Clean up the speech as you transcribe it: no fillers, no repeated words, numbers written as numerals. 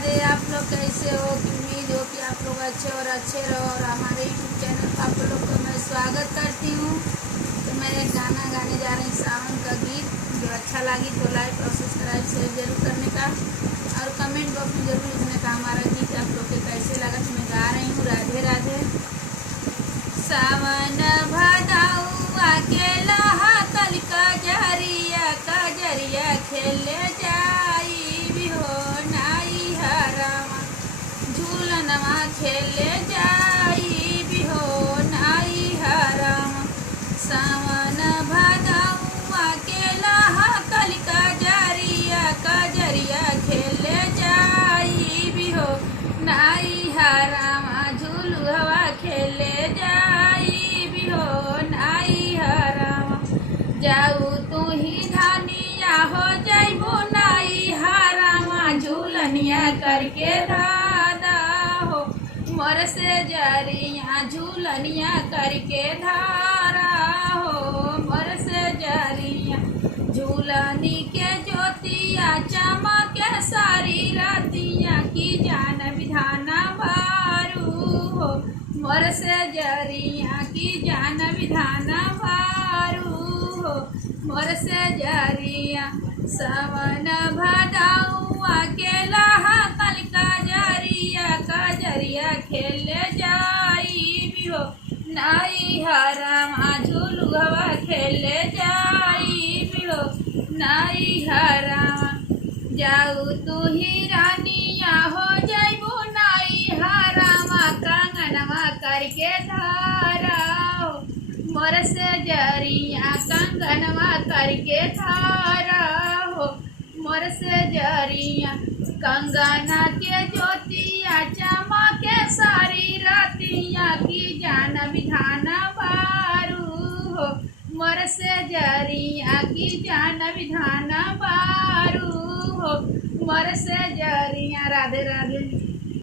राधे। आप लोग कैसे हो? कि उम्मीद हो कि आप लोग अच्छे रहो और हमारे यूट्यूब चैनल पर आप लोग का मैं स्वागत करती हूँ। तो मैं एक गाना गाने जा रही हूँ, सावन का गीत। जो अच्छा लगी तो लाइक और सब्सक्राइब शेयर जरूर करने का और कमेंट बॉक्स में जरूर लिखने का हमारा गीत आप लोग के कैसे लगा। तो मैं गा रही हूँ राधे राधे। सावन भदौआ के लहा कल कजरिया खेले जाई भी हो नाई हरामा, झूलनवा खेले जाई भी हो नाई हरामा। सावन भदौआ के लहा कल कजरिया खेले जाई भी हो नाई हरामा, झूलुआ खेले जाई भी हो नाई हरामा। जाऊ तू ही धानिया हो जाइबो नाई हरामा, झूलनिया करके दादा हो मोर से जरिया, झूलनिया करके धारा हो मोर से जरिया। झूलनी के ज्योतिया चमके सारी रातिया, की जान विधाना बारू हो मोर से जरिया, की जान विधाना बारू हो मोर से जरिया। सावन भदौआ के लहा कल कजरिया खेले जाई भी हो नाई हरामा, झूलुआ खेले जाई भी हो नाई हरामा। जाऊ तू ही रानिया हो जाइबो नाई हरामा, कंगनवा करके धारा हो मोर से जरिया, कंगनवा करके धारा हो मोर से जरिया। कंगना के ज्योतिया चमके सारी रातिया, की जान विधाना बारू हो मोर से जरिया, की जान विधाना बारू हो मोर से जरिया। राधे राधे।